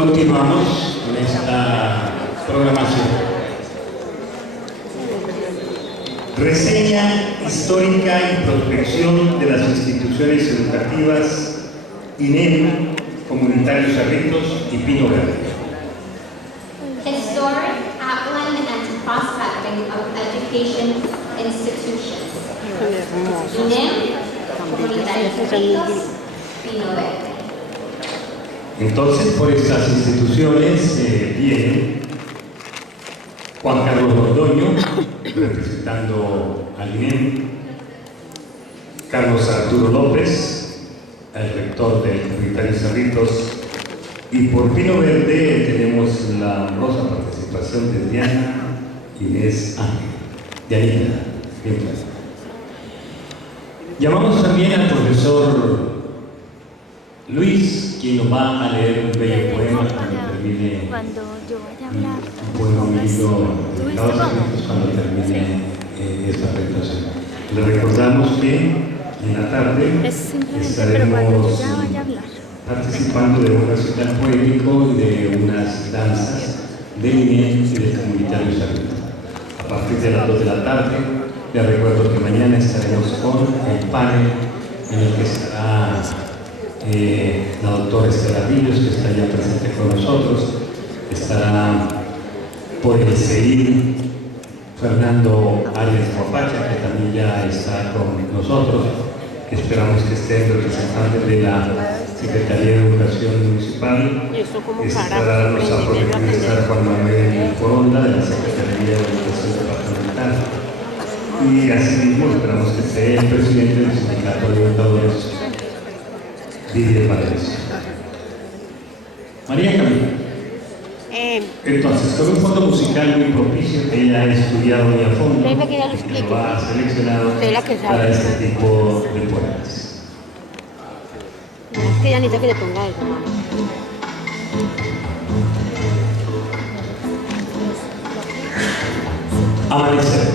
Continuamos con esta programación. Reseña histórica y prospección de las instituciones educativas INEM, Comunitario Cerritos y Pino Verde. Historic outline and prospecting of education institutions. INEM, Comunitario Cerritos, Pino Verde. Entonces, por estas instituciones viene Juan Carlos Londoño, representando al INEM, Carlos Arturo López, el rector del Comunitario Cerritos, y por Pino Verde tenemos la honrosa participación de Diana Inés Ángel. Dianita, bienvenida. Llamamos también al profesor Luis, quien nos va a leer un bello poema cuando termine. Cuando yo vaya a hablar. Un poema bonito dedicado a Cerritos cuando termine esta presentación. Le recordamos que en la tarde estaremos participando de un recital poético y de unas danzas del INEM y del Comunitario Cerritos. A partir de las 2 de la tarde, les recuerdo que mañana estaremos con el panel en el que estará la doctora Estela Ríos, que está ya presente con nosotros. Estará por el CEIL Fernando Arias Mopacha, que también ya está con nosotros. Esperamos que esté el representante de la Secretaría de Educación Municipal. Estará nuestra profesora Juan Manuel Coronda, de la Secretaría de Educación Departamental. Y asimismo esperamos que esté el presidente del Sindicato de Educadores, Didier Paredes. María Camila. Entonces, con un fondo musical muy propicio que ella ha estudiado muy a fondo, que lo ha seleccionado para este tipo de poemas. Es que ya necesita que le ponga eso, mamá. Amanecer.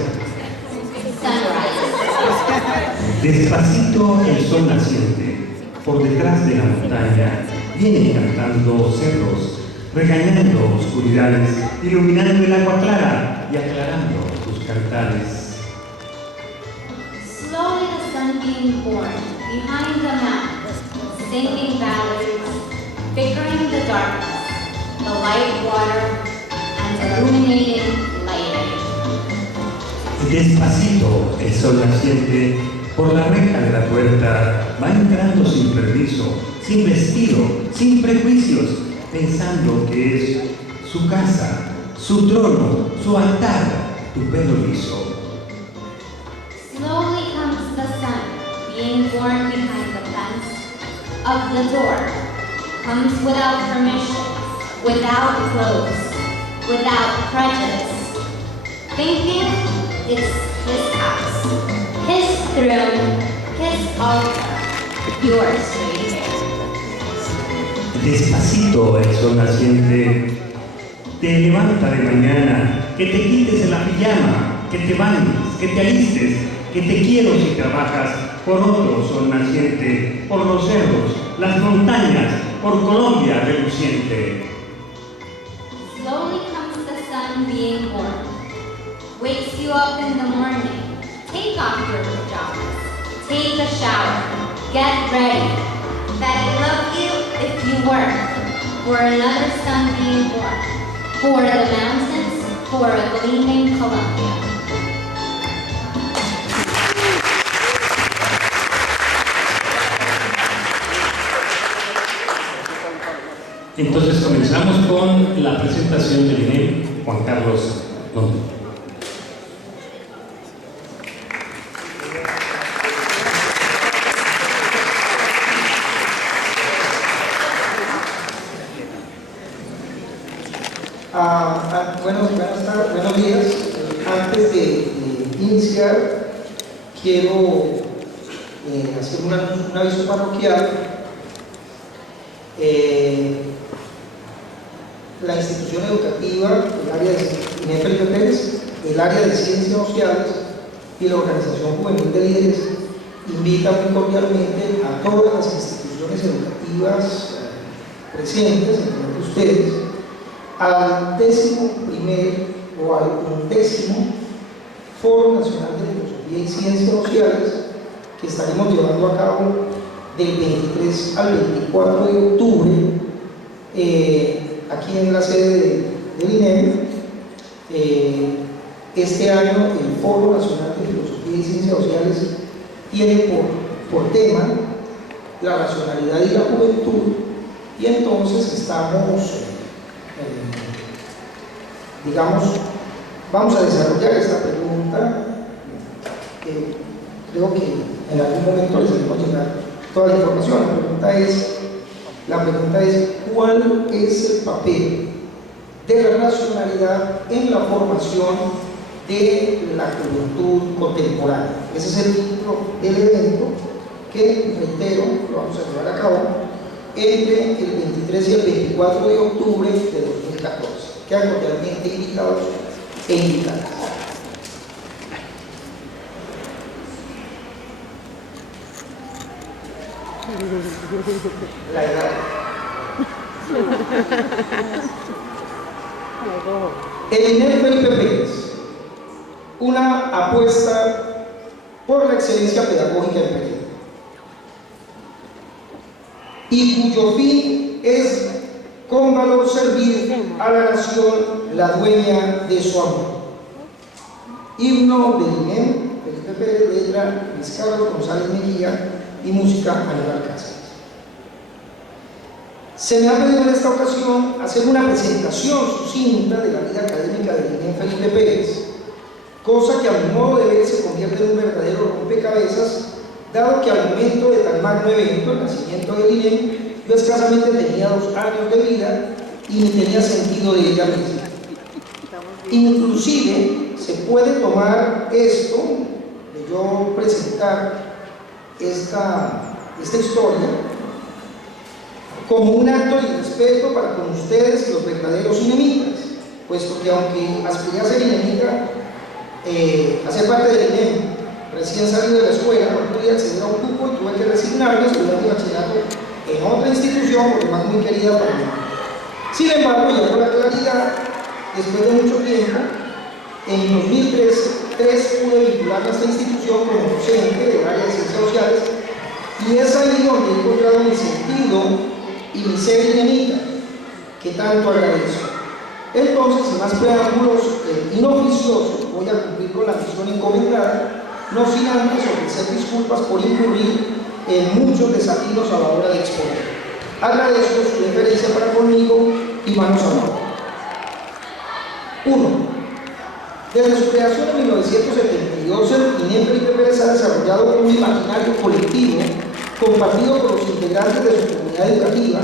Despacito el sol naciente, por detrás de la montaña, viene cantando cerros, regañando oscuridades, iluminando el agua clara y aclarando sus cantares. Slowly the sun being born behind the mountains, sinking valleys, figuring the darkness, the light water, and illuminating lighting. Despacito el sol naciente, por la reja de la puerta, va entrando sin permiso, sin vestido, sin prejuicios, pensando que es su casa, su trono, su altar, tu pelo liso. Slowly comes the sun, being born behind the fence of the door. Comes without permission, without clothes, without prejudice. Thinking it's his house, his throne, his altar, yours, stranger. Despacito el sol naciente te levanta de mañana, que te quites la pijama, que te bañes, que te alistes, que te quiero si trabajas por otro sol naciente, por los cerros, las montañas, por Colombia reluciente. Slowly comes the sun being born, wakes you up in the morning. Take off your pajamas, take a shower, get ready. That I love you if you work for another sun being born, for the mountains, for a gleaming Columbia. Entonces comenzamos con la presentación del INEM, Juan Carlos Londoño. Buenos días. Antes de iniciar, quiero hacer un aviso parroquial. La institución educativa, el área de INEM Felipe Pérez, el área de Ciencias Sociales y la Organización Juvenil de Líderes invitan muy cordialmente a todas las instituciones educativas presentes, entre ustedes al 11º o al 11º Foro Nacional de Filosofía y Ciencias Sociales que estaremos llevando a cabo del 23 al 24 de octubre aquí en la sede del INEM. Este año el Foro Nacional de Filosofía y Ciencias Sociales tiene por tema la racionalidad y la juventud, y entonces estamos, digamos, vamos a desarrollar esta pregunta que creo que en algún momento les haremos llegar toda la información. La pregunta es ¿cuál es el papel de la racionalidad en la formación de la juventud contemporánea? Ese es el título del evento que, reitero, lo vamos a llevar a cabo entre el 23 y el 24 de octubre de 2014. Quedan cordialmente invitados e invitadas. La edad. El INEM Felipe Pérez, una apuesta por la excelencia pedagógica en Pereira, y cuyo fin es con valor servir a la nación, la dueña de su amor. Himno del INEM Felipe Pérez, letra Luis Carlos González Mejía y música Aníbal Cáceres. Se me ha pedido en esta ocasión hacer una presentación sucinta de la vida académica del INEM Felipe Pérez, cosa que a mi modo de ver se convierte en un verdadero rompecabezas, dado que al momento de tal magno evento, el nacimiento del INEM, yo escasamente tenía 2 años de vida y ni tenía sentido de ella misma. Inclusive se puede tomar esto de yo presentar esta historia como un acto de respeto para con ustedes, los verdaderos inemitas, puesto que aunque aspiré a ser inemita, a ser parte del INEM, recién salido de la escuela, no pude acceder a un cupo y tuve que resignarme, estudiar mi bachillerato en otra institución, porque más muy querida para mí. Sin embargo, ya con la claridad, después de mucho tiempo, en 2003 pude vincularme a esta institución como docente del área de ciencias sociales, y es ahí donde he encontrado mi sentido y mi ser inemita, que tanto agradezco. Entonces, sin más preámbulos inoficiosos, voy a cumplir con la misión encomendada, no sin antes ofrecer disculpas por incurrir en muchos desatinos a la hora de exponer. Agradezco su deferencia para conmigo y manos a mano. 1. Desde su creación en 1972, el INEM Felipe Pérez ha desarrollado un imaginario colectivo compartido por los integrantes de su comunidad educativa,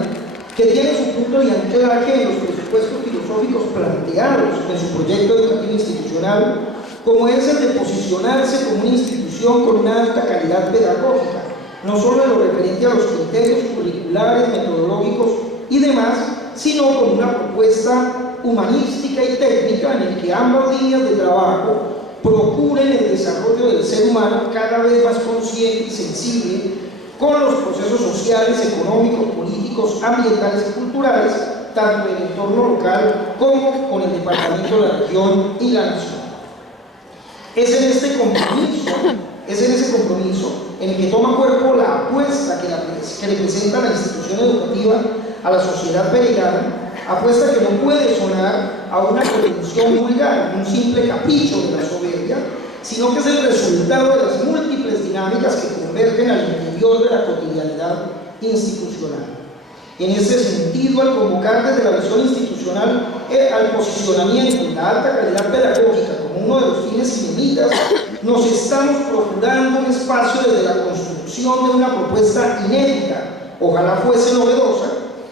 que tiene su punto de anclaje en los presupuestos filosóficos planteados en su proyecto educativo institucional, como es el de posicionarse como una institución con una alta calidad pedagógica, no solo en lo referente a los criterios curriculares, metodológicos y demás, sino con una propuesta humanística y técnica en el que ambas líneas de trabajo procuren el desarrollo del ser humano cada vez más consciente y sensible con los procesos sociales, económicos, políticos, ambientales y culturales, tanto en el entorno local como con el departamento, la región y la nación. Es en ese compromiso en el que toma cuerpo la apuesta que representa la institución educativa a la sociedad pereirana, apuesta que no puede sonar a una convención vulgar, un simple capricho de la soberbia, sino que es el resultado de las múltiples dinámicas que convergen al interior de la cotidianidad institucional. En ese sentido, al convocar desde la visión institucional al posicionamiento y la alta calidad pedagógica como uno de los fines inemitas, nos estamos procurando un espacio desde la construcción de una propuesta inédita, ojalá fuese novedosa,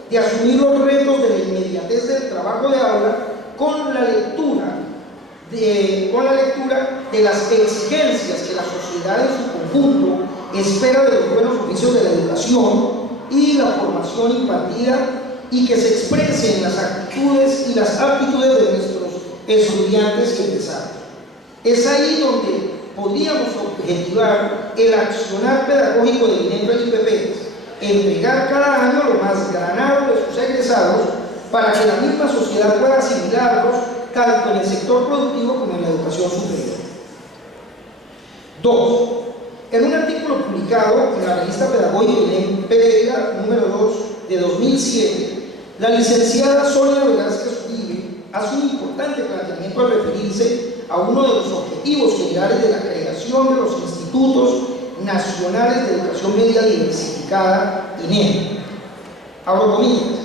de asumir los retos de la inmediatez del trabajo de aula con la lectura de las exigencias que la sociedad en su conjunto espera de los buenos oficios de la educación y la formación impartida, y que se expresen en las actitudes y las aptitudes de nuestros estudiantes que egresaron. Es ahí donde podríamos objetivar el accionar pedagógico del INEM Felipe Pérez, entregar cada año lo más granado de sus egresados para que la misma sociedad pueda asimilarlos tanto en el sector productivo como en la educación superior. 2. En un artículo publicado en la revista pedagógica INEM Pereira, número 2 de 2007, la licenciada Sonia Velázquez Uribe hace un importante planteamiento al referirse a uno de los objetivos generales de la creación de los institutos nacionales de educación media diversificada, INEM. Abro comillas.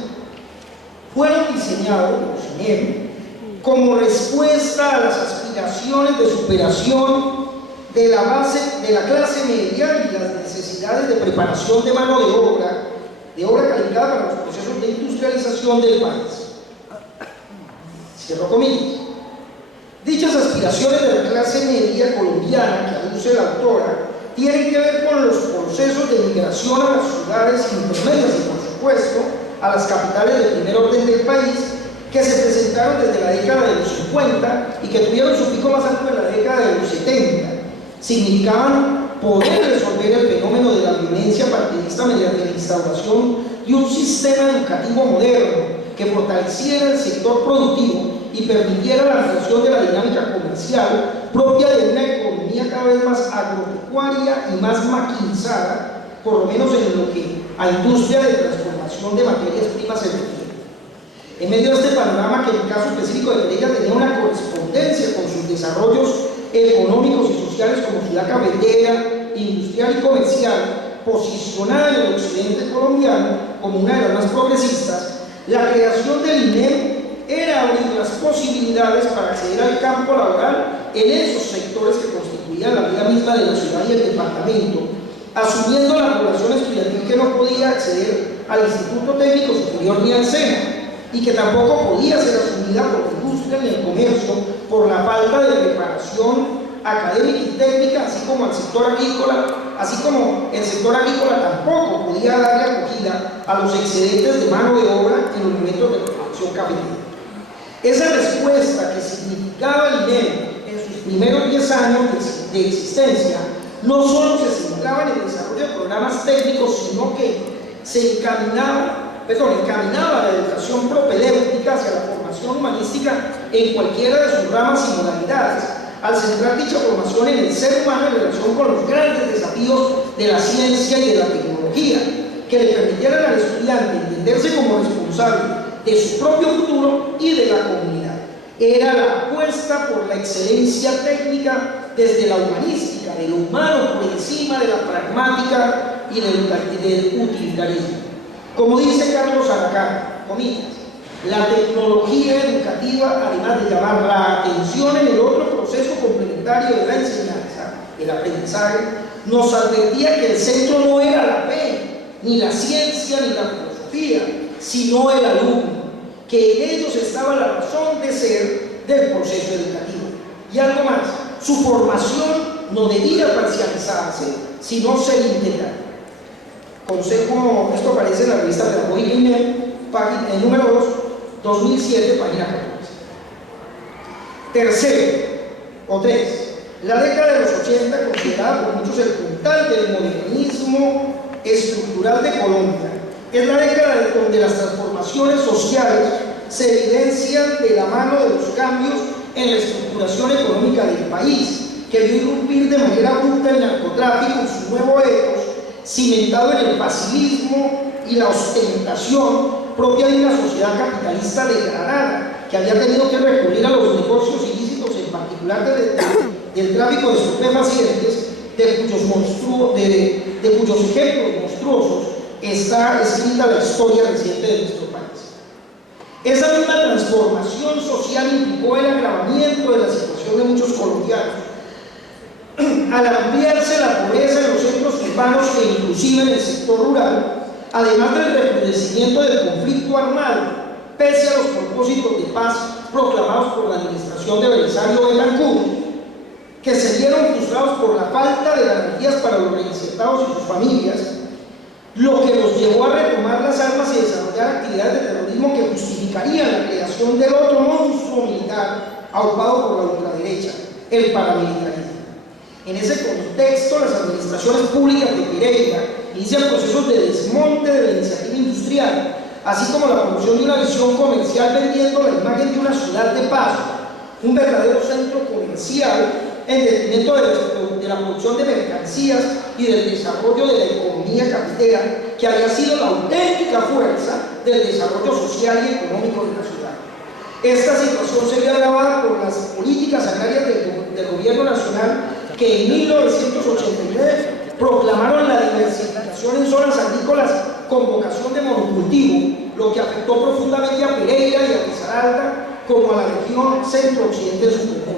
Fueron diseñados los INEM como respuesta a las aspiraciones de superación de la base de la clase media y las necesidades de preparación de mano de obra calificada para los procesos de industrialización del país. Cierro comillas. Dichas aspiraciones de la clase media colombiana que aduce la autora tienen que ver con los procesos de migración a las ciudades intermedias y, por supuesto, a las capitales de primer orden del país, que se presentaron desde la década de los 50 y que tuvieron su pico más alto en la década de los 70. Significaban poder resolver el fenómeno de la violencia partidista mediante la instauración de un sistema educativo moderno que fortaleciera el sector productivo y permitiera la realización de la dinámica comercial propia de una economía cada vez más agropecuaria y más maquinizada, por lo menos en lo que a industria de transformación de materias primas se refiere. En medio de este panorama, que en el caso específico de Pereira tenía una correspondencia con sus desarrollos económicos y sociales como ciudad cafetera, industrial y comercial, posicionada en el occidente colombiano como una de las más progresistas, la creación del INEM era abrir las posibilidades para acceder al campo laboral en esos sectores que constituían la vida misma de la ciudad y el departamento, asumiendo la población estudiantil que no podía acceder al Instituto Técnico Superior ni al SENA, y que tampoco podía ser asumida por la industria ni el comercio por la falta de preparación académica y técnica, así como el sector agrícola tampoco podía darle acogida a los excedentes de mano de obra en los momentos de producción cafetera. Esa respuesta que significaba el INEM en sus primeros 10 años de existencia no solo se centraba en el desarrollo de programas técnicos, sino que se encaminaba la educación propedéutica hacia la formación humanística en cualquiera de sus ramas y modalidades, al centrar dicha formación en el ser humano en relación con los grandes desafíos de la ciencia y de la tecnología, que le permitieran al estudiante entenderse como responsable de su propio futuro y de la comunidad. Era la apuesta por la excelencia técnica desde la humanística, de lo humano por encima de la pragmática y del utilitarismo. Como dice Carlos Aracán, comillas, la tecnología educativa, además de llamar la atención en el otro proceso complementario de la enseñanza, el aprendizaje, nos advertía que el centro no era la fe, ni la ciencia, ni la filosofía, sino el alumno, que en ellos estaba la razón de ser del proceso educativo. Y algo más, su formación no debía parcializarse, sino ser integral. Consejo, esto aparece en la revista Pedagógica INEM, número 2, 2007, página 14. Tercero, o 3, la década de los 80, considerada por muchos el puntal del modernismo estructural de Colombia, es la década donde las transformaciones sociales se evidencian de la mano de los cambios en la estructuración económica del país, que vio irrumpir de manera abrupta el narcotráfico y su nuevo ethos, cimentado en el facilismo y la ostentación propia de una sociedad capitalista degradada, que había tenido que recurrir a los negocios ilícitos, en particular del tráfico de estupefacientes, de cuyos ejemplos monstruosos está escrita la historia reciente de nuestro país. Esa misma transformación social implicó el agravamiento de la situación de muchos colombianos, al ampliarse la pobreza en los centros urbanos e inclusive en el sector rural, además del recrudecimiento del conflicto armado, pese a los propósitos de paz proclamados por la administración de Belisario Betancur, que se vieron frustrados por la falta de garantías para los reinsertados y sus familias, lo que los llevó a retomar las armas y desarrollar actividades de terrorismo que justificarían la creación del otro monstruo militar aupado por la ultraderecha, el paramilitarismo. En ese contexto, las administraciones públicas de Pereira inician procesos de desmonte de la iniciativa industrial, así como la promoción de una visión comercial vendiendo la imagen de una ciudad de paz, un verdadero centro comercial en detrimento de la producción de mercancías y del desarrollo de la economía cafetera, que había sido la auténtica fuerza del desarrollo social y económico de la ciudad. Esta situación se vio agravada por las políticas agrarias del gobierno nacional, que en 1989 proclamaron la diversificación en zonas agrícolas con vocación de monocultivo, lo que afectó profundamente a Pereira y a Risaralda, como a la región centro-occidente de su conjunto.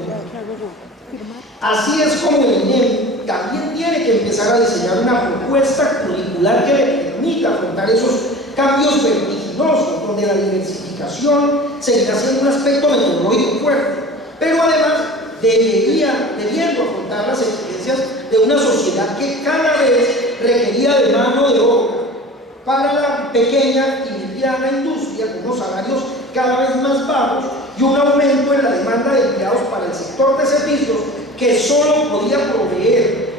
Así es como el INEM también tiene que empezar a diseñar una propuesta curricular que le permita afrontar esos cambios vertiginosos, donde la diversificación seguirá siendo un aspecto metodológico fuerte, pero además debiendo afrontar las exigencias de una sociedad que cada vez requería de mano de obra para la pequeña y mediana industria, con unos salarios cada vez más bajos y un aumento en la demanda de empleados para el sector de servicios que solo podía proveer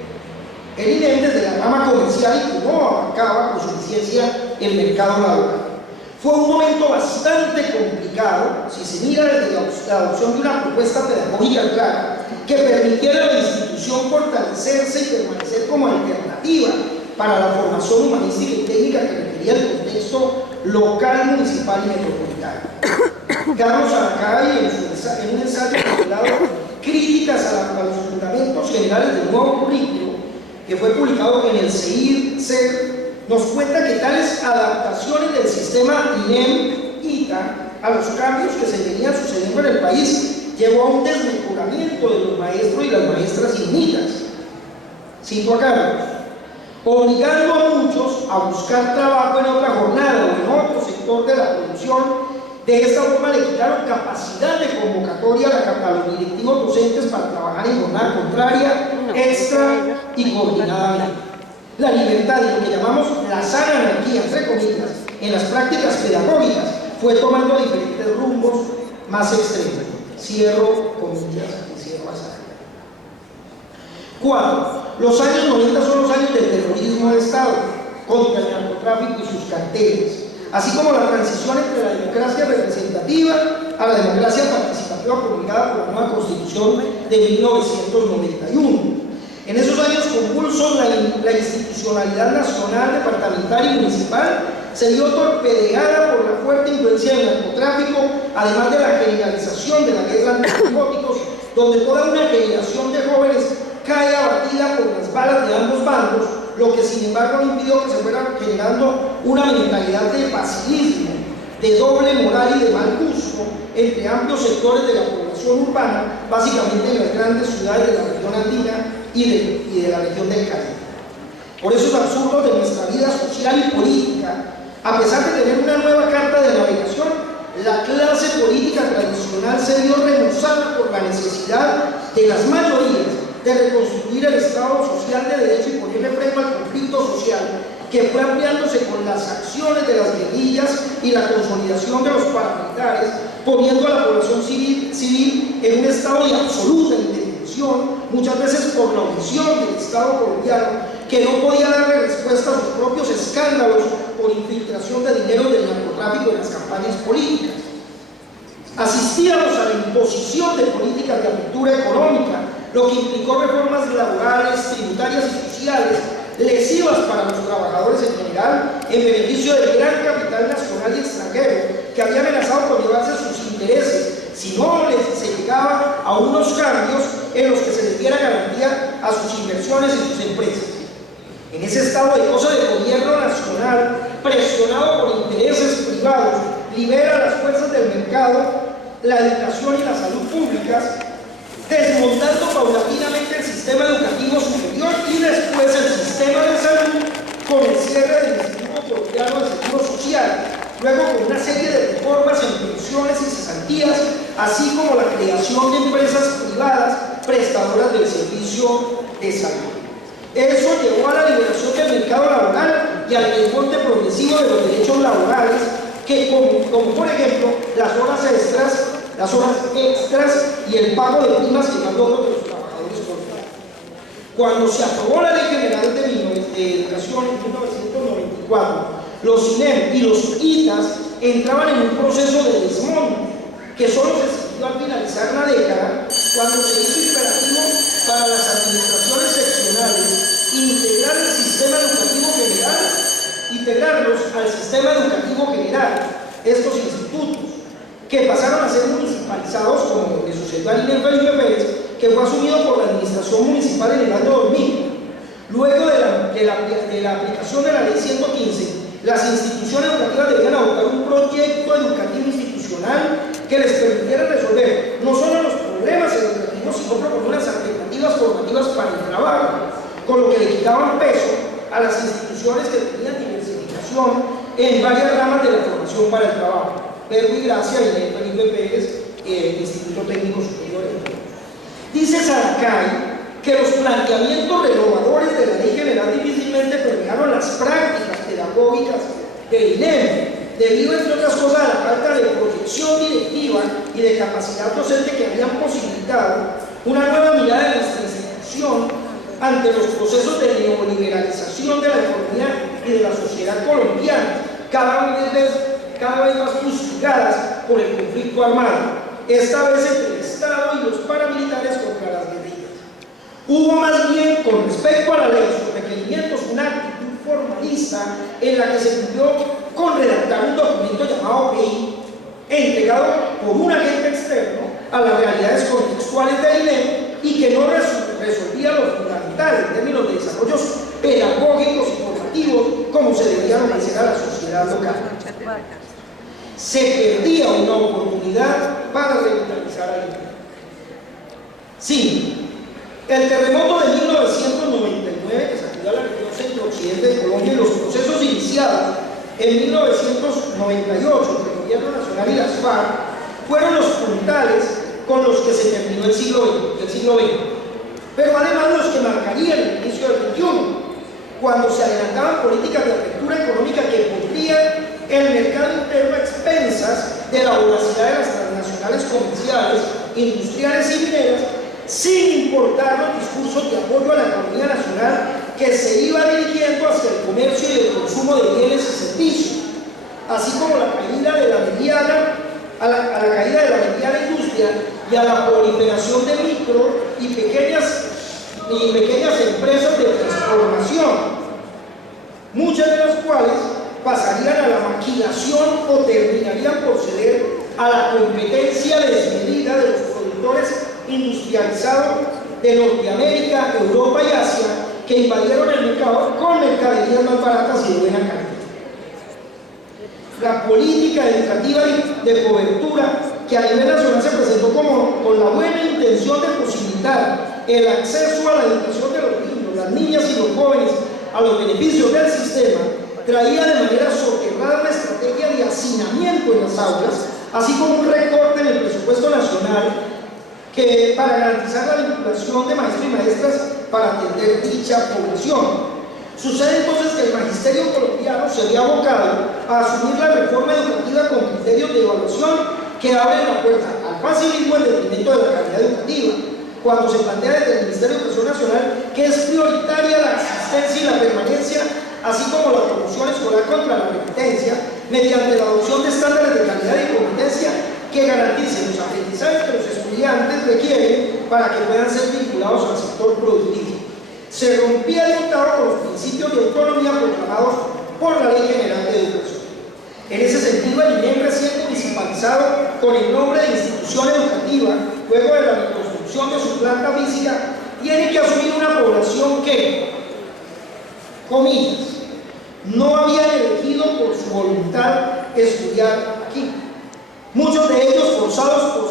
el INEM desde la rama comercial y que no abarcaba con suficiencia el mercado laboral. Fue un momento bastante complicado si se mira desde la adopción de una propuesta pedagógica clara que permitiera a la institución fortalecerse y permanecer como alternativa para la formación humanística y técnica que requería el contexto local, municipal y metropolitano. Carlos Aracay, en un ensayo titulado Críticas a los fundamentos generales del nuevo currículo, que fue publicado en el CEIR, nos cuenta que tales adaptaciones del sistema INEM-ITA a los cambios que se venían sucediendo en el país llevó a un desmejoramiento de los maestros y las maestras ignitas. Cito a Carlos: obligando a muchos a buscar trabajo en otra jornada o en otro sector de la producción. De esta forma le quitaron capacidad de convocatoria a los directivos docentes para trabajar en jornada contraria, extra y coordinadamente. La libertad y lo que llamamos la sana anarquía, entre comillas, en las prácticas pedagógicas fue tomando diferentes rumbos más extremos. Cierro comillas y cierro así. 4. Los años 90 son los años del terrorismo de Estado contra el narcotráfico y sus carteles, así como la transición entre la democracia representativa a la democracia participativa promulgada por la nueva Constitución de 1991. En esos años convulsos, la institucionalidad nacional, departamental y municipal se vio torpedeada por la fuerte influencia del narcotráfico, además de la generalización de la guerra antinarcóticos, donde toda una generación de jóvenes cae abatida por las balas de ambos bandos, lo que sin embargo no impidió que se fuera generando una mentalidad de facilismo, de doble moral y de mal gusto entre amplios sectores de la población urbana, básicamente en las grandes ciudades de la región andina y de la región del Caribe. Por esos absurdos de nuestra vida social y política, a pesar de tener una nueva carta de navegación, la clase política tradicional se vio remozada por la necesidad de las mayorías de reconstruir el Estado social de derecho y ponerle freno al conflicto social, que fue ampliándose con las acciones de las guerrillas y la consolidación de los paramilitares, poniendo a la población civil en un estado de absoluta indefensión, muchas veces por la omisión del Estado colombiano, que no podía darle respuesta a sus propios escándalos por infiltración de dinero del narcotráfico en las campañas políticas. Asistíamos a la imposición de políticas de apertura económica, lo que implicó reformas laborales, tributarias y sociales lesivas para los trabajadores en general, en beneficio del gran capital nacional y extranjero, que había amenazado con llevarse sus intereses si no se llegaba a unos cambios en los que se les diera garantía a sus inversiones y sus empresas. En ese estado de cosas, el gobierno nacional, presionado por intereses privados, libera las fuerzas del mercado, la educación y la salud públicas, desmontando paulatinamente el sistema educativo superior y después el sistema de salud con el cierre del Instituto Colombiano de Seguro Social, luego con una serie de reformas en pensiones y cesantías, así como la creación de empresas privadas prestadoras del servicio de salud. Eso llevó a la liberación del mercado laboral y al desmonte progresivo de los derechos laborales, que como por ejemplo las horas extras y el pago de primas que mandó de los trabajadores colombianos. Cuando se aprobó la Ley General de Educación en 1994, los INEM y los ITAS entraban en un proceso de desmonte que solo se siguió al finalizar la década, cuando se hizo imperativo para las administraciones seccionales integrar el sistema educativo general, integrarlos al sistema educativo general, estos institutos, que pasaron a ser municipalizados, como le sucedió al INEM Felipe Pérez, que fue asumido por la administración municipal en el año 2000. Luego de la aplicación de la ley 115, las instituciones educativas debían adoptar un proyecto educativo institucional que les permitiera resolver no solo los problemas educativos, sino proponer unas alternativas formativas para el trabajo, con lo que le quitaban peso a las instituciones que tenían diversificación en varias ramas de la formación para el trabajo. Verbo y Gracia, INEM Felipe Pérez, Instituto Técnico Superior. Dice Saracay que los planteamientos renovadores de la Ley General difícilmente permearon las prácticas pedagógicas del INEM, debido, entre otras cosas, a la falta de proyección directiva y de capacidad docente que habían posibilitado una nueva mirada de nuestra institución ante los procesos de neoliberalización de la economía y de la sociedad colombiana, cada vez más fustigadas por el conflicto armado, esta vez entre el Estado y los paramilitares contra las guerrillas. Hubo más bien, con respecto a la ley, sus requerimientos, una actitud formalista en la que se cumplió con redactar un documento llamado PI, entregado por un agente externo a las realidades contextuales del INEM y que no resolvía lo fundamental en términos de desarrollos pedagógicos y formativos como se debían ofrecer a la sociedad local. Se perdía una oportunidad para revitalizar al INEM. Sí. El terremoto de 1999, que sacudió a la región centro-occidente de Colombia, y los procesos iniciados en 1998 entre el Gobierno Nacional y las FARC fueron los puntales con los que se terminó el siglo XX, pero además los que marcarían el inicio del XXI, cuando se adelantaban políticas de apertura económica que pondrían el mercado interno a expensas de la voracidad de las transnacionales comerciales, industriales y mineras, sin importar los discursos de apoyo a la economía nacional que se iba dirigiendo hacia el comercio y el consumo de bienes y servicios, así como la caída de la mediana, a la caída de la mediana industria y a la proliferación de micro y pequeñas empresas de transformación, muchas de las cuales pasarían a la maquilación o terminarían por ceder a la competencia desmedida de los productores industrializados de Norteamérica, Europa y Asia, que invadieron el mercado con mercaderías más baratas y de buena calidad. La política educativa de cobertura, que a nivel nacional se presentó con la buena intención de posibilitar el acceso a la educación de los niños, las niñas y los jóvenes a los beneficios del sistema, traía de manera soterrada una estrategia de hacinamiento en las aulas, así como un recorte en el presupuesto nacional que para garantizar la vinculación de maestros y maestras para atender dicha población. Sucede entonces que el magisterio colombiano se había abocado a asumir la reforma educativa con criterios de evaluación que abren la puerta al facilismo en detrimento de la calidad educativa, cuando se plantea desde el Ministerio de Educación Nacional que es prioritaria la asistencia y la permanencia, así como la promoción escolar contra la repitencia, mediante la adopción de estándares de calidad y competencia que garanticen los aprendizajes que los estudiantes requieren para que puedan ser vinculados al sector productivo. Se rompía el dictado con los principios de autonomía proclamados por la Ley General de Educación. En ese sentido, el INEM recién municipalizado con el nombre de institución educativa, luego de la reconstrucción de su planta física, tiene que asumir una población que, comillas, no habían elegido por su voluntad estudiar aquí. Muchos de ellos forzados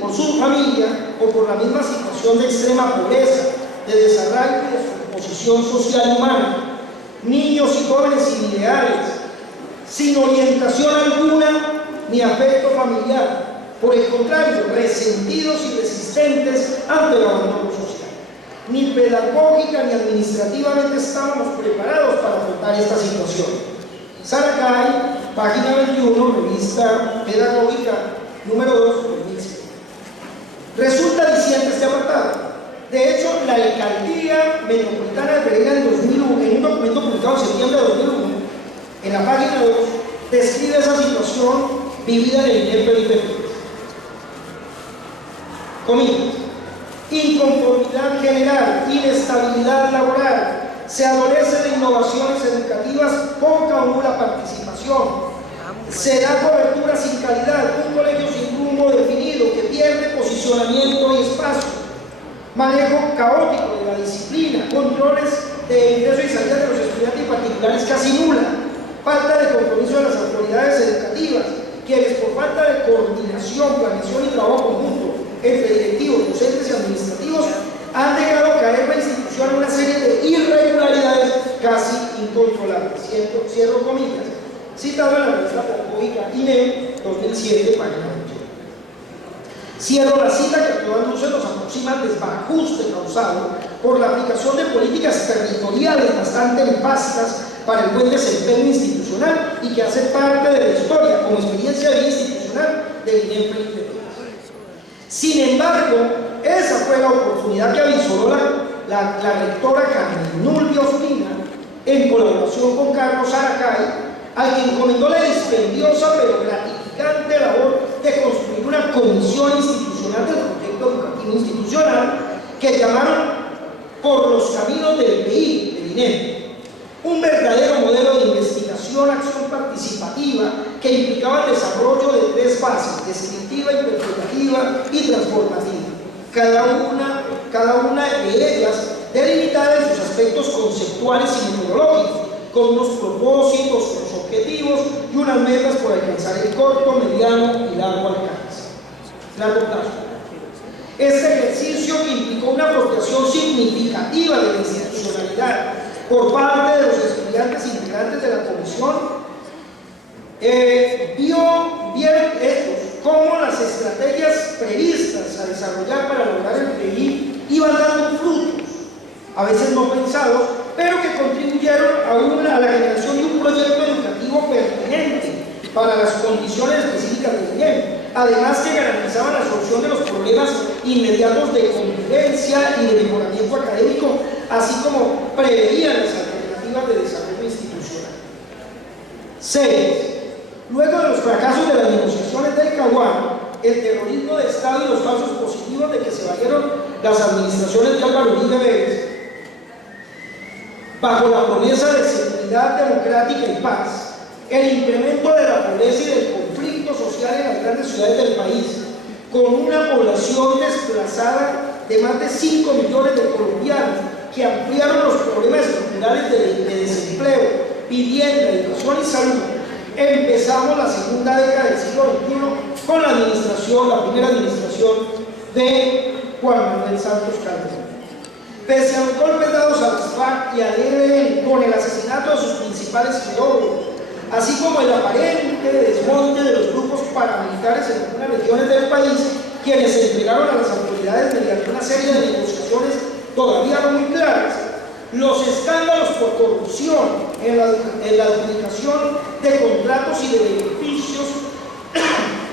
por su familia o por la misma situación de extrema pobreza, de desarraigo y descomposición social humana, niños y jóvenes sin ideales, sin orientación alguna ni afecto familiar, por el contrario, resentidos y resistentes ante el abandono social. Ni pedagógica ni administrativamente estábamos preparados para afrontar esta situación. Saracay, página 21, revista pedagógica número 2, 2007. Resulta diciente este apartado. De hecho, la Alcaldía Metropolitana de Pereira en un documento publicado en septiembre de 2001, en la página 2, describe esa situación vivida en el INEM Felipe Pérez. Comillas: inconformidad general, inestabilidad laboral, se adolece de innovaciones educativas, poca o nula participación, se da cobertura sin calidad, un colegio sin rumbo definido que pierde posicionamiento y espacio, manejo caótico de la disciplina, controles de ingreso y salida de los estudiantes y particulares casi nula, falta de compromiso de las autoridades educativas, quienes por falta de coordinación, planeación y trabajo conjunto entre directivos, docentes y administrativos han dejado caer la institución en una serie de irregularidades casi incontrolables. Cierro comillas, citado en la revista pedagógica INEM 2007, página 8. Cierro la cita que a todas luces nos aproxima al desbarajuste causado por la aplicación de políticas territoriales bastante nefastas para el buen desempeño institucional y que hace parte de la historia como experiencia de vida institucional del INEM Felipe Pérez. Sin embargo, esa fue la oportunidad que avisoró la rectora Carmen Nulvia Ospina en colaboración con Carlos Aracay, al que encomendó la dispendiosa pero gratificante labor de construir una comisión institucional del proyecto educativo institucional que llamaron Por los Caminos del PI, del INEM. Un verdadero modelo de investigación, acción participativa que implicaba el desarrollo de 3 fases: descriptiva, interpretativa y transformativa. Cada una de ellas delimitada en sus aspectos conceptuales y metodológicos, con unos propósitos, unos objetivos y unas metas por alcanzar el corto, mediano y largo plazo. Este ejercicio que implicó una apropiación significativa de la institucionalidad por parte de los estudiantes integrantes de la comisión, vieron estos cómo las estrategias previstas a desarrollar para lograr el PI iban dando frutos, a veces no pensados, pero que contribuyeron a la generación de un proyecto educativo pertinente para las condiciones específicas del INEM, además que garantizaban la solución de los problemas inmediatos de convivencia y de mejoramiento académico, así como preveían las alternativas de desarrollo institucional. 6. Luego de los fracasos de las negociaciones del Caguán, el terrorismo de Estado y los falsos positivos de que se valieron las administraciones de Álvaro Uribe Vélez, bajo la promesa de seguridad democrática y paz, el incremento de la pobreza y del conflicto social en las grandes ciudades del país, con una población desplazada de más de 5 millones de colombianos que ampliaron los problemas estructurales de desempleo, vivienda, educación y salud, empezamos la segunda década del siglo XXI con la primera administración de Juan Manuel Santos Calderón. Pese a los golpes dados a las FARC y al ELN con el asesinato de sus principales ideólogos, así como el aparente desmonte de los grupos paramilitares en algunas regiones del país, quienes se entregaron a las autoridades mediante una serie de negociaciones todavía no muy claras, los escándalos por corrupción en la adjudicación de contratos y de beneficios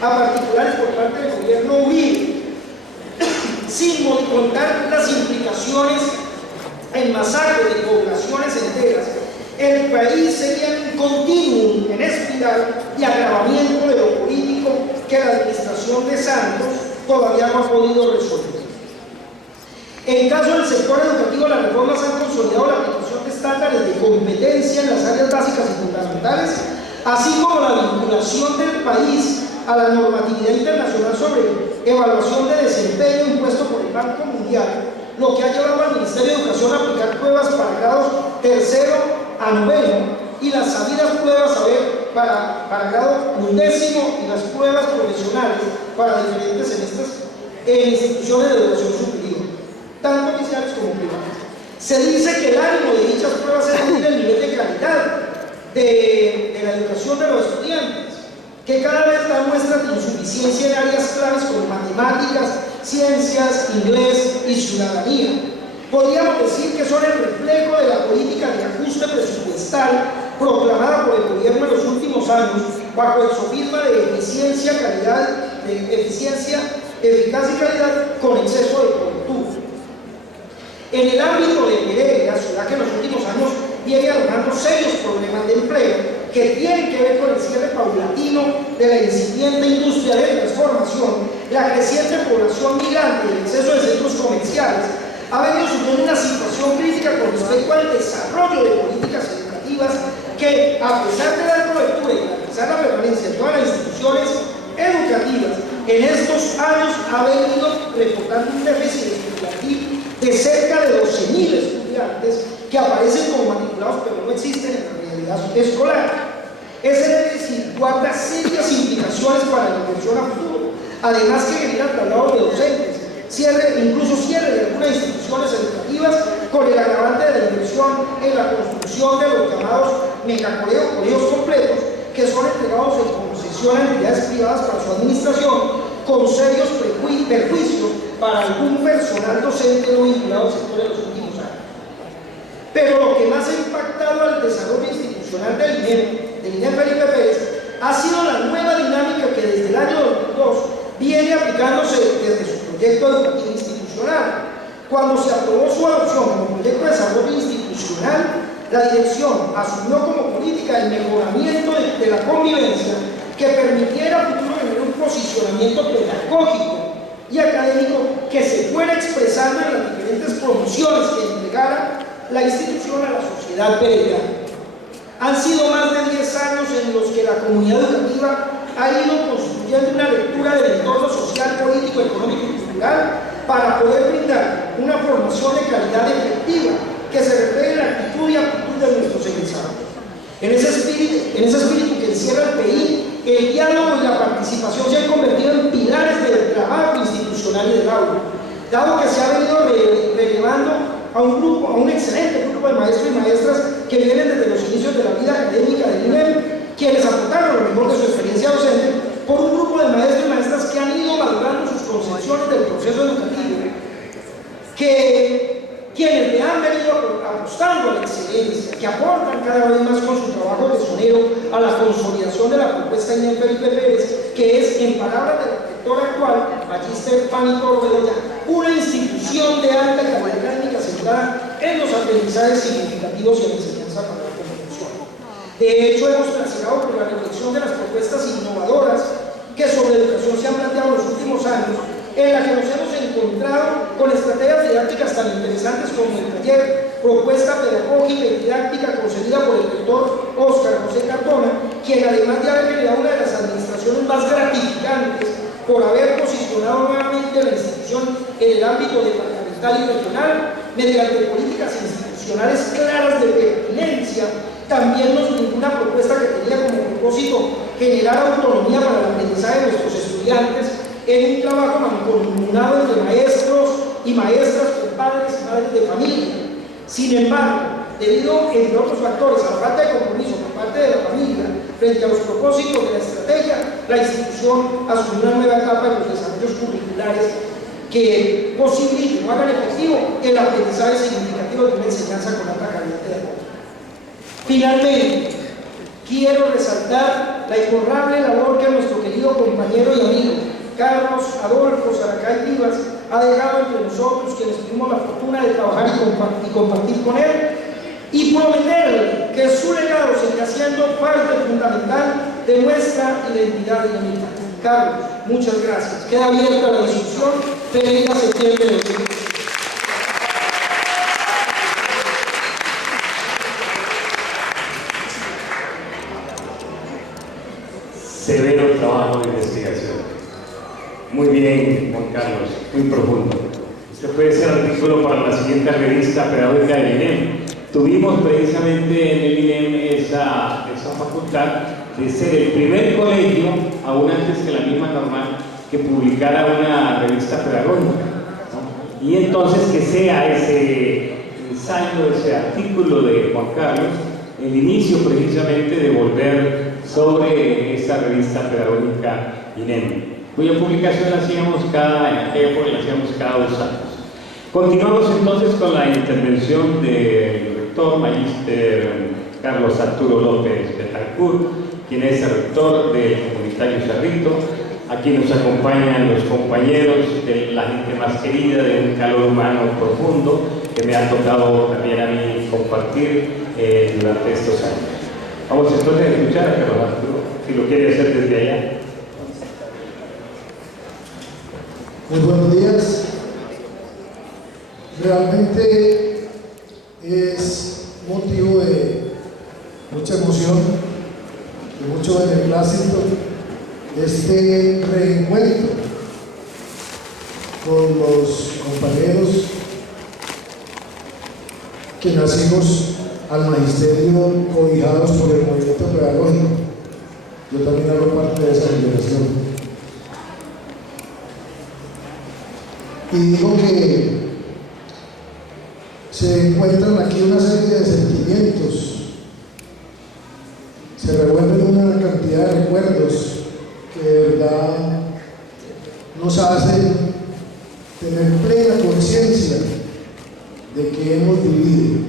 a particulares por parte del gobierno Uribe, sin contar las implicaciones en masacres de poblaciones enteras, el país sería un continuum en espiral y agravamiento de lo político que la administración de Santos todavía no ha podido resolver. En caso del sector educativo, las reformas han consolidado la aplicación de estándares de competencia en las áreas básicas y fundamentales, así como la vinculación del país a la normatividad internacional sobre evaluación de desempeño impuesto por el Banco Mundial, lo que ha llevado al Ministerio de Educación a aplicar pruebas para grados 3º a 9º y las sabidas pruebas para grado 11º y las pruebas profesionales para diferentes semestres en instituciones de educación superior, tanto oficiales como privadas. Se dice que el ánimo de dichas pruebas es medir el nivel de calidad de la educación de los estudiantes, que cada vez da muestras de insuficiencia en áreas claves como matemáticas, ciencias, inglés y ciudadanía. Podríamos decir que son el reflejo de la política de ajuste presupuestal proclamada por el gobierno en los últimos años bajo el sofisma de eficiencia, eficacia y calidad con exceso de cobertura. En el ámbito de Pereira, ciudad que en los últimos años viene armando serios problemas de empleo, que tienen que ver con el cierre paulatino de la incipiente industria de transformación, la creciente población migrante y el exceso de centros comerciales, ha venido sufriendo una situación crítica con respecto al desarrollo de políticas educativas que, a pesar de dar cobertura y garantizar la permanencia de todas las instituciones educativas, en estos años ha venido reportando un déficit estudiantil de cerca de 12.000 estudiantes que aparecen como matriculados pero no existen en la realidad escolar. Ese déficit guarda serias implicaciones para la inversión a futuro, además que genera traslados de docentes, incluso cierre de algunas instituciones educativas con el agravante de la inversión en la construcción de los llamados megacolegios completos que son entregados en concesión a entidades privadas para su administración, con serios perjuicios para algún personal docente no vinculado al sector en los últimos años. Pero lo que más ha impactado al desarrollo institucional del INEM Felipe Pérez ha sido la nueva dinámica que desde el año 2002 viene aplicándose desde su proyecto educativo institucional. Cuando se aprobó su adopción como proyecto de desarrollo institucional, la dirección asumió como política el mejoramiento de la convivencia que permitiera a futuro tener un posicionamiento pedagógico y académico que se fuera expresando en las diferentes promociones que entregara la institución a la sociedad peregrina. Han sido más de 10 años en los que la comunidad educativa ha ido construyendo una lectura del entorno social, político, económico y cultural para poder brindar una formación de calidad efectiva que se refleje en la actitud y aptitud de nuestros egresados. En ese espíritu que encierra el PI, el diálogo y la participación se han convertido en pilares del trabajo institucional y del aula, dado que se ha venido relevando a un excelente grupo de maestros y maestras que vienen desde los inicios de la vida académica del INEM, quienes aportaron lo mejor de su experiencia docente, por un grupo de maestros y maestras que han ido madurando sus concepciones del proceso educativo, quienes le han venido apostando a la excelencia, que aportan cada vez más con su trabajo tesonero a la consolidación de la propuesta INEM Felipe Pérez, que es, en palabras del rector actual, Magíster Fanny Corbedoya, una institución de alta calidad académica centrada en los aprendizajes significativos y en la enseñanza para la comprensión. De hecho, hemos transitado por la reflexión de las propuestas innovadoras que sobre educación se han planteado en los últimos años, en la que nos hemos encontrado con estrategias didácticas tan interesantes como el taller Propuesta Pedagógica y Didáctica concebida por el rector Óscar José Cardona, quien además de haber generado una de las administraciones más gratificantes por haber posicionado nuevamente la institución en el ámbito departamental y regional, mediante políticas institucionales claras de pertinencia, también nos brindó una propuesta que tenía como propósito generar autonomía para el aprendizaje de nuestros estudiantes en un trabajo mancomunado entre maestros y maestras con padres y madres de familia. Sin embargo, debido, entre otros factores, a la falta de compromiso por parte de la familia frente a los propósitos de la estrategia, la institución asumió una nueva etapa en los desarrollos curriculares que posibiliten o hagan efectivo el aprendizaje significativo de una enseñanza con alta calidad pedagógica. Finalmente, quiero resaltar la imborrable labor que nuestro querido compañero y amigo Carlos Adolfo Saracay Vivas ha dejado entre nosotros, quienes tuvimos la fortuna de trabajar y compartir con él, y prometerle que su legado seguirá siendo parte fundamental de nuestra identidad dinámica. Carlos, muchas gracias. Queda abierta la discusión. Feliz septiembre de 2020. Severo trabajo de investigación. Muy bien, Juan Carlos, muy profundo. Este puede ser artículo para la siguiente revista pedagógica del INEM. Tuvimos precisamente en el INEM esa facultad de ser el primer colegio, aún antes que la misma normal, que publicara una revista pedagógica, ¿no? Y entonces que sea ese ensayo, ese artículo de Juan Carlos, el inicio precisamente de volver sobre esta revista pedagógica INEM, cuya publicación la hacíamos cada 2 años. Continuamos entonces con la intervención del rector magíster Carlos Arturo López Betancourt, quien es el rector del Comunitario Cerrito. Aquí nos acompañan los compañeros de la gente más querida, de un calor humano profundo que me ha tocado también a mí compartir durante estos años. Vamos entonces a escuchar a Carlos Arturo, si lo quiere hacer desde allá. Muy buenos días. Realmente es motivo de mucha emoción, de mucho beneplácito, este reencuentro con los compañeros que nacimos al magisterio cobijados por el movimiento pedagógico. Yo también hago parte de esa generación. Y digo que se encuentran aquí una serie de sentimientos, se revuelven una cantidad de recuerdos que de verdad nos hacen tener plena conciencia de que hemos vivido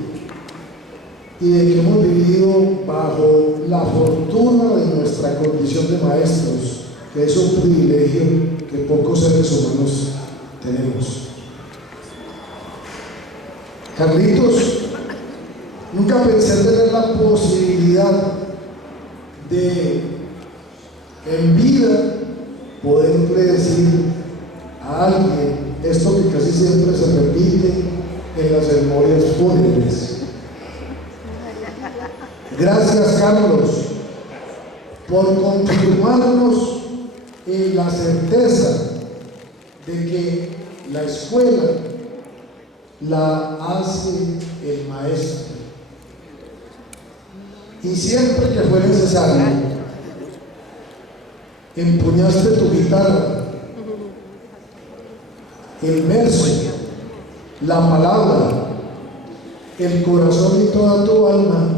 y de que hemos vivido bajo la fortuna de nuestra condición de maestros, que es un privilegio que pocos seres humanos tenemos. Carlitos, nunca pensé tener la posibilidad de en vida poderle decir a alguien esto que casi siempre se repite en las ceremonias fúnebres. Gracias, Carlos, por confirmarnos en la certeza de que la escuela la hace el maestro. Y siempre que fue necesario, empuñaste tu guitarra, el verso, la palabra, el corazón y toda tu alma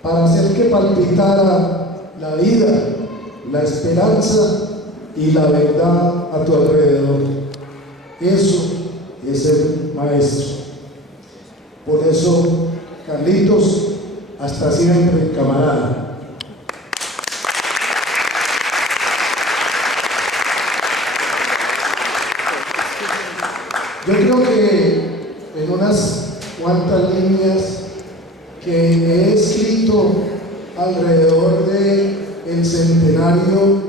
para hacer que palpitara la vida, la esperanza y la verdad a tu alrededor. Eso es el maestro. Por eso, Carlitos, hasta siempre, camarada. Yo creo que en unas cuantas líneas que he escrito alrededor del centenario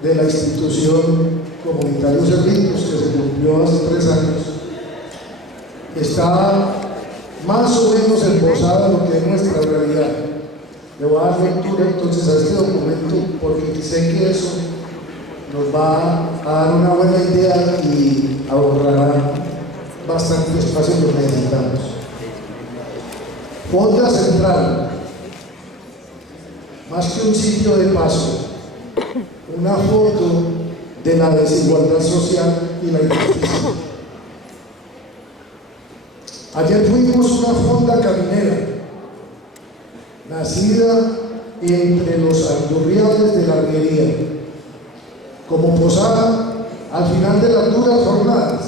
de la institución Comunitarios Cerritos, que se cumplió hace 3 años, está más o menos esbozada lo que es nuestra realidad. Le voy a dar lectura entonces a este documento porque sé que eso nos va a dar una buena idea y ahorrará bastante espacio que necesitamos. Fonda Central, más que un sitio de paso, una foto de la desigualdad social y la injusticia. Ayer fuimos una fonda caminera, nacida entre los andurriales de la Alguería, como posada al final de las duras jornadas,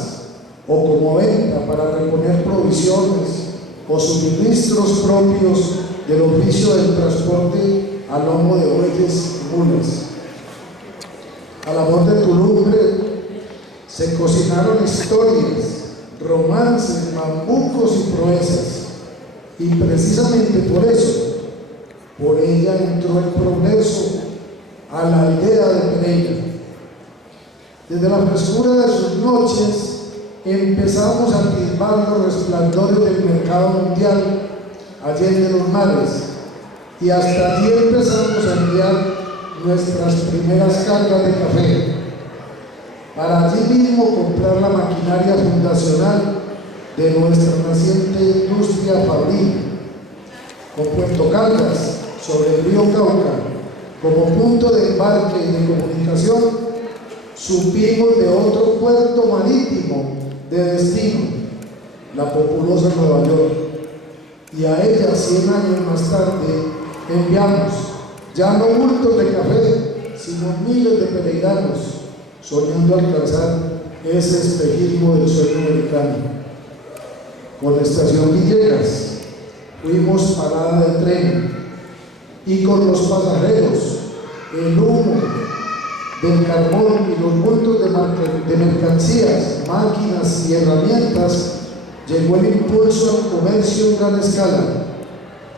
o como venta para reponer provisiones o suministros propios del oficio del transporte a lomo de bueyes y mulas. Al amor de tu lumbre se cocinaron historias, romances, bambucos y proezas, y precisamente por eso, por ella entró el progreso a la aldea de Pereira. Desde la frescura de sus noches empezamos a atisbar los resplandores del mercado mundial allende los mares, y hasta allí empezamos a enviar nuestras primeras cargas de café, para allí mismo comprar la maquinaria fundacional de nuestra naciente industria fabril, con Puerto Caldas, sobre el río Cauca, como punto de embarque y de comunicación. Supimos de otro puerto marítimo de destino, la populosa Nueva York, y a ella 100 años más tarde enviamos ya no bultos de café, sino miles de peregrinos soñando alcanzar ese espejismo del sueño americano. Con la estación Villegas fuimos parada de tren, y con los pasajeros el humo del carbón y los bultos de mercancías, máquinas y herramientas, llegó el impulso al comercio en gran escala,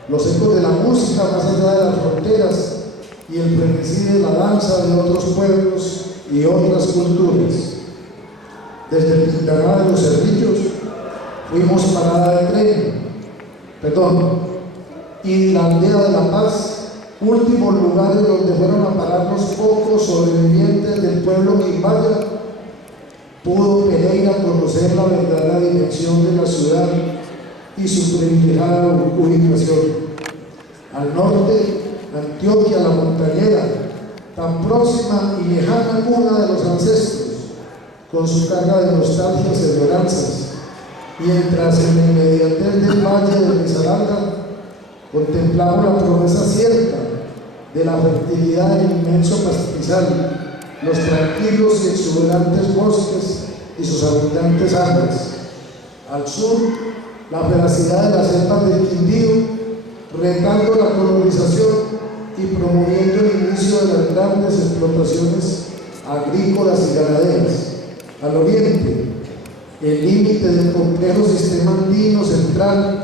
los ecos de la música más allá de las fronteras y el frenesí de la danza de otros pueblos y otras culturas. Desde el Quintanar de los Cerrillos fuimos parada de tren, y la aldea de La Paz, últimos lugares donde fueron a parar los pocos sobrevivientes del pueblo quimbaya. Pudo Pereira conocer la verdadera dimensión de la ciudad y su privilegiada ubicación. Al norte, Antioquia, la montañera, tan próxima y lejana cuna de los ancestros, con su carga de nostalgias y añoranzas, mientras en la inmediatez del valle de Risaralda contemplamos la promesa cierta de la fertilidad del inmenso pastizal, los tranquilos y exuberantes bosques y sus abundantes aguas. Al sur, la veracidad de las selvas del Quindío, retando la colonización y promoviendo el inicio de las grandes explotaciones agrícolas y ganaderas. Al oriente, el límite del complejo sistema andino central,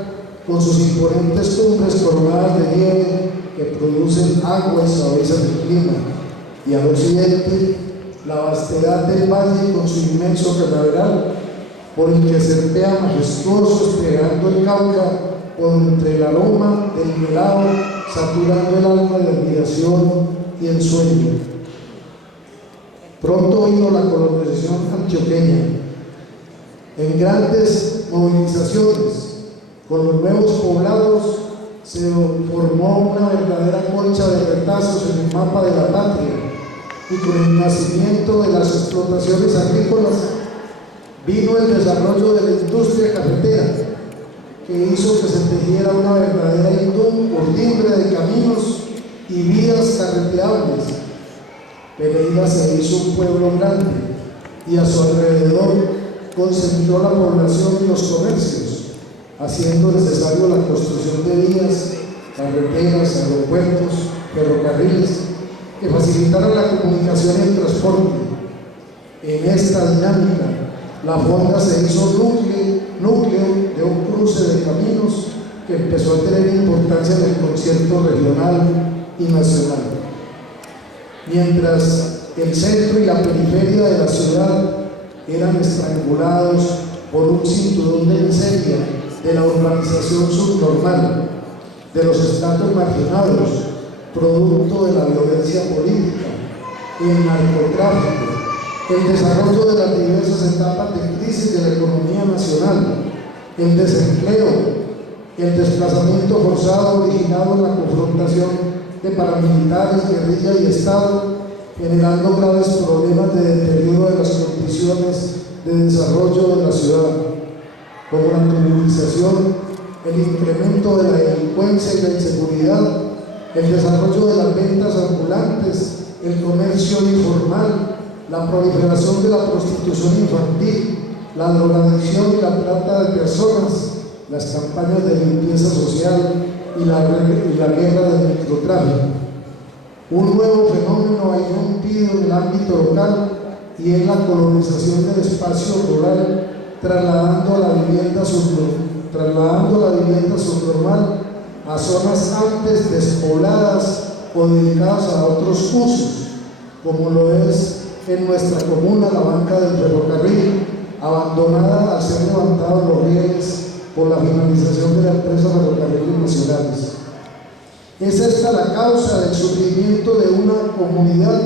con sus imponentes cumbres coronadas de nieve que producen agua y suavizan el clima, y al occidente, la vastedad del valle con su inmenso cañaveral, por el que serpea majestuoso desplegando el Cauca por entre el aroma del helado, saturando el alma de admiración y ensueño. Pronto vino la colonización antioqueña, en grandes movilizaciones. Con los nuevos poblados se formó una verdadera concha de retazos en el mapa de la patria, y con el nacimiento de las explotaciones agrícolas vino el desarrollo de la industria cafetera, que hizo que se tejiera una verdadera urdimbre de caminos y vías carreteables. Pereira se hizo un pueblo grande y a su alrededor concentró la población y los comercios, haciendo necesario la construcción de vías, carreteras, aeropuertos, ferrocarriles, que facilitaran la comunicación y el transporte. En esta dinámica, la fonda se hizo núcleo de un cruce de caminos que empezó a tener importancia en el concierto regional y nacional. Mientras el centro y la periferia de la ciudad eran estrangulados por un cinturón de miseria de la urbanización subnormal, de los estratos marginados, producto de la violencia política, el narcotráfico, el desarrollo de las diversas etapas de crisis de la economía nacional, el desempleo, el desplazamiento forzado originado en la confrontación de paramilitares, guerrilla y Estado, generando graves problemas de deterioro de las condiciones de desarrollo de la ciudad, como la criminalización, el incremento de la delincuencia y la inseguridad, el desarrollo de las ventas ambulantes, el comercio informal, la proliferación de la prostitución infantil, la drogadicción y la trata de personas, las campañas de limpieza social y la guerra del microtráfico. Un nuevo fenómeno ha irrumpido en el ámbito local y es la colonización del espacio rural, trasladando la vivienda subnormal a zonas antes despobladas o dedicadas a otros usos, como lo es en nuestra comuna la banca del ferrocarril, abandonada al ser levantados los rieles por la finalización de la empresa Ferrocarriles Nacionales. Es esta la causa del surgimiento de una comunidad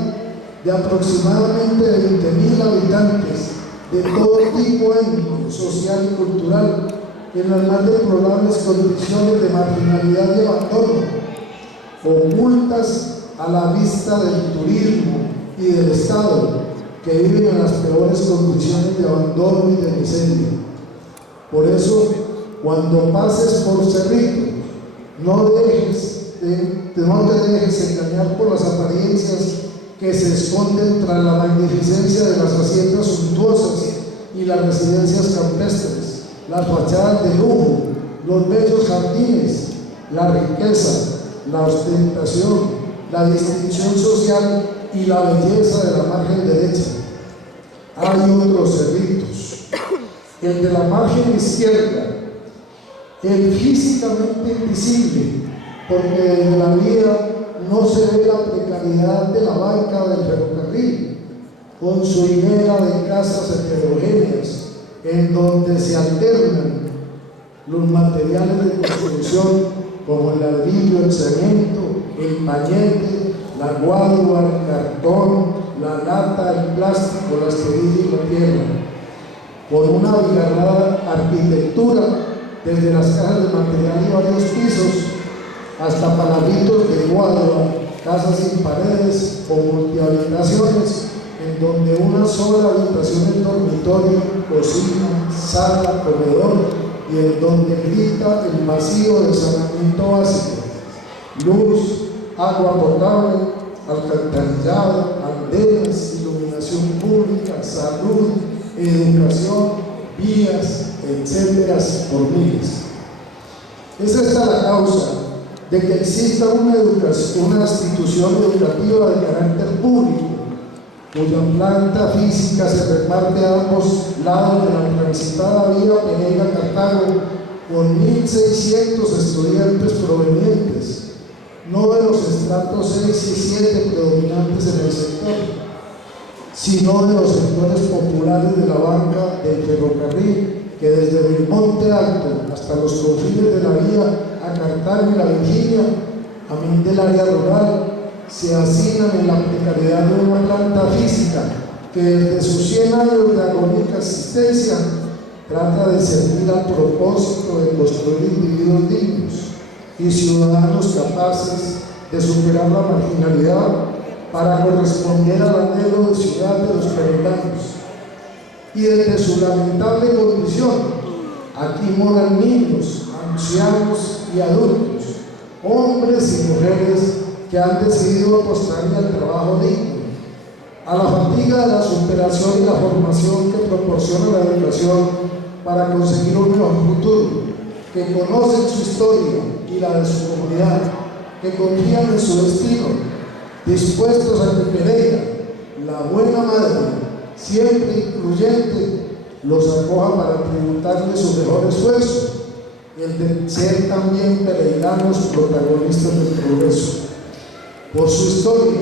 de aproximadamente 20.000 habitantes de todo tipo étnico, social y cultural, en las más deplorables condiciones de marginalidad y abandono, ocultas a la vista del turismo y del Estado, que viven en las peores condiciones de abandono y de miseria. Por eso, cuando pases por Cerrito, no te dejes engañar por las apariencias que se esconden tras la magnificencia de las haciendas suntuosas y las residencias campestres, las fachadas de lujo, los bellos jardines, la riqueza, la ostentación, la distinción social y la belleza de la margen derecha. Hay otros cerritos, el de la margen izquierda, el físicamente invisible, porque desde la vía no se ve la precariedad de la banca del ferrocarril, con su hilera de casas heterogéneas, en donde se alternan los materiales de construcción como el ladrillo, el cemento, el pañete, la guadua, el cartón, la lata, el plástico, la esterilla y la tierra, con una abigarrada arquitectura desde las cajas de material y varios pisos hasta palabritos de guadua, casas sin paredes o multihabitaciones, en donde una sola habitación es dormitorio, cocina, sala, comedor, y en donde grita el vacío del saneamiento básico: luz, agua potable, alcantarillado, andenes, iluminación pública, salud, educación, vías, etcétera, por miles. Es esta la causa de que exista una institución educativa de carácter público, cuya planta física se reparte a ambos lados de la transitada vía Pereira-Cartago, con 1.600 estudiantes provenientes, no de los estratos 6 y 7 predominantes en el sector, sino de los sectores populares de la banca del ferrocarril, que desde Belmonte Alto hasta los confines de la vía a Cartago y la Virginia, amén del área rural, se hacinan en la precariedad de una planta física que desde sus 100 años de agónica existencia trata de servir al propósito de construir individuos dignos y ciudadanos capaces de superar la marginalidad para corresponder al anhelo de ciudad de los peregrinos. Y desde su lamentable condición, aquí moran niños, ancianos y adultos, hombres y mujeres que han decidido apostarle al trabajo digno, a la fatiga de la superación y la formación que proporciona la educación para conseguir un mejor futuro, que conocen su historia y la de su comunidad, que confían en su destino, dispuestos a que Pereira, la buena madre, siempre incluyente, los acoja para tributarle su mejor esfuerzo, el de ser también pereiranos protagonistas del progreso. Por su historia,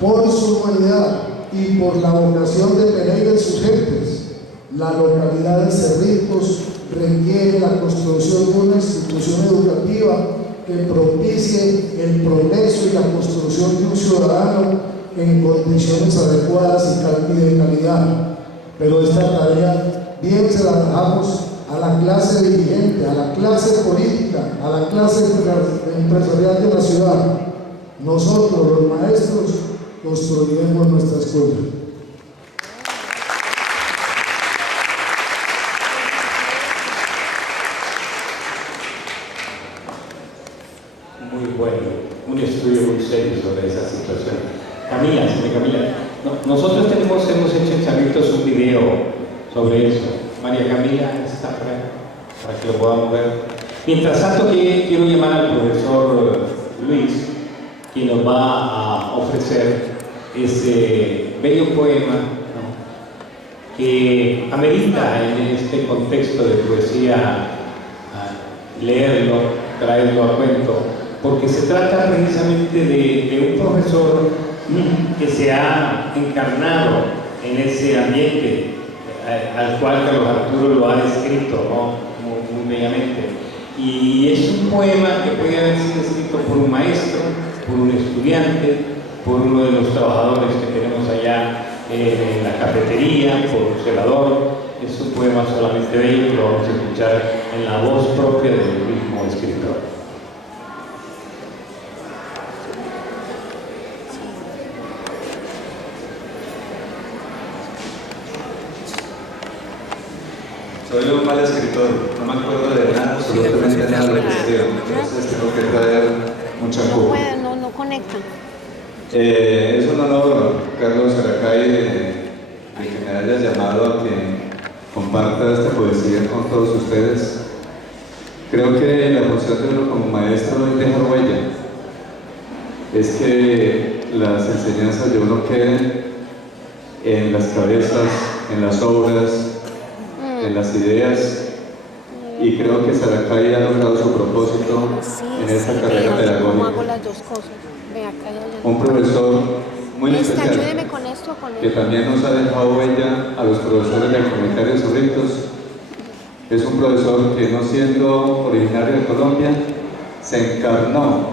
por su humanidad y por la vocación de Pereira y sus gentes, la localidad de Cerritos requiere la construcción de una institución educativa que propicie el progreso y la construcción de un ciudadano en condiciones adecuadas y de calidad. Pero esta tarea bien se la dejamos a la clase dirigente, a la clase política, a la clase empresarial de la ciudad. Nosotros, los maestros, construiremos nuestra escuela. Muy bueno, un estudio muy serio sobre esa situación. Camila, nosotros hemos hecho en Cerritos un video sobre eso. María Camila está por ahí, para que lo podamos ver. Mientras tanto, quiero llamar al profesor Luis, quien nos va a ofrecer ese bello poema, ¿no?, que amerita en este contexto de poesía leerlo, traerlo a cuento, porque se trata precisamente de un profesor que se ha encarnado en ese ambiente al cual Carlos Arturo lo ha descrito, ¿no?, muy bellamente. Y es un poema que puede haber sido escrito por un maestro, por un estudiante, por uno de los trabajadores que tenemos allá en la cafetería, por un celador. Es un poema solamente bello que lo vamos a escuchar en la voz propia del mismo escritor. Soy un mal escritor, no me acuerdo de nada, absolutamente nada de lo que escribo, entonces tengo que traer mucha cuba. No conectan. Es un honor, Carlos Aracay, de que me hayas llamado a que comparta esta poesía con todos ustedes. Creo que la función de uno como maestro es dejar huella, es que las enseñanzas de uno queden en las cabezas, en las obras, en las ideas y creo que Saracay ha logrado su propósito en esta carrera ¿Cómo pedagógica. hago las dos cosas? Ve acá y allá. Un profesor muy especial Ayúdeme con esto o con que esto. también nos ha dejado huella a los profesores del Comunitario Zorritos. Es un profesor que, no siendo originario de Colombia, se encarnó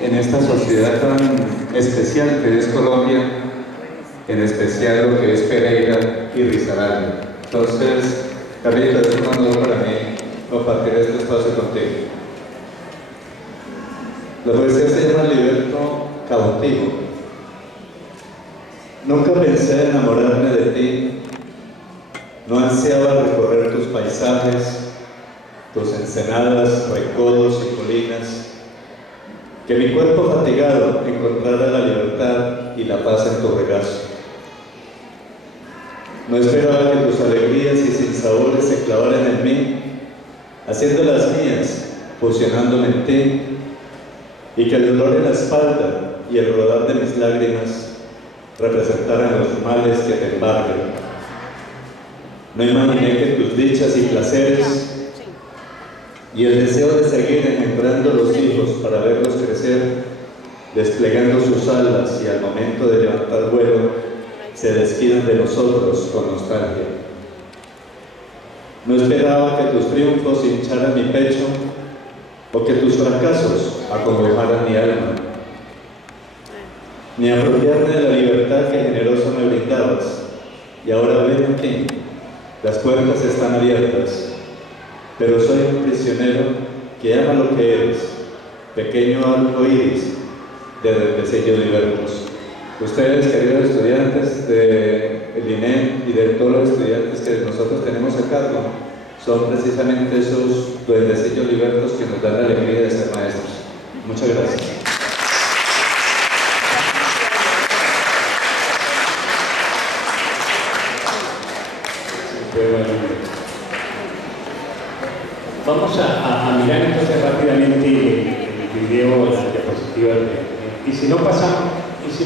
en esta sociedad tan especial que es Colombia, en especial lo que es Pereira y Risaralda. Entonces, Carlitos, es un honor para mí compartir este espacio contigo. La poesía se llama Liberto Cautivo. Nunca pensé enamorarme de ti, no ansiaba recorrer tus paisajes, tus ensenadas, recodos y colinas, que mi cuerpo fatigado encontrara la libertad y la paz en tu regazo. No esperaba que tus alegrías y sinsabores se clavaran en mí, haciendo las mías, fusionándome en ti, y que el dolor en la espalda y el rodar de mis lágrimas representaran los males que te embargan. No imaginé que tus dichas y placeres y el deseo de seguir engendrando los hijos para verlos crecer, desplegando sus alas y al momento de levantar vuelo, se despidan de nosotros con nostalgia. No esperaba que tus triunfos hincharan mi pecho o que tus fracasos acongojaran mi alma, ni apropiarme de la libertad que generosa me brindabas. Y ahora ven aquí, las puertas están abiertas, pero soy un prisionero que ama lo que eres, pequeño arco iris de destellos diversos. Ustedes, queridos estudiantes del INEM y de todos los estudiantes que nosotros tenemos a cargo, son precisamente esos duendecillos libertos que nos dan la alegría de ser maestros. Muchas gracias. Vamos a mirar entonces rápidamente el video, las diapositivas, y si no pasamos, pues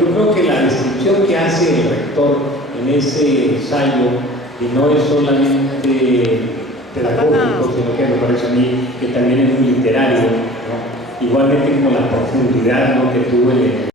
yo creo que la descripción que hace el rector en ese ensayo, y no es solamente pedagógico, sino que me parece a mí que también es muy literario, ¿no? Igualmente como la profundidad, ¿no?, que tuvo el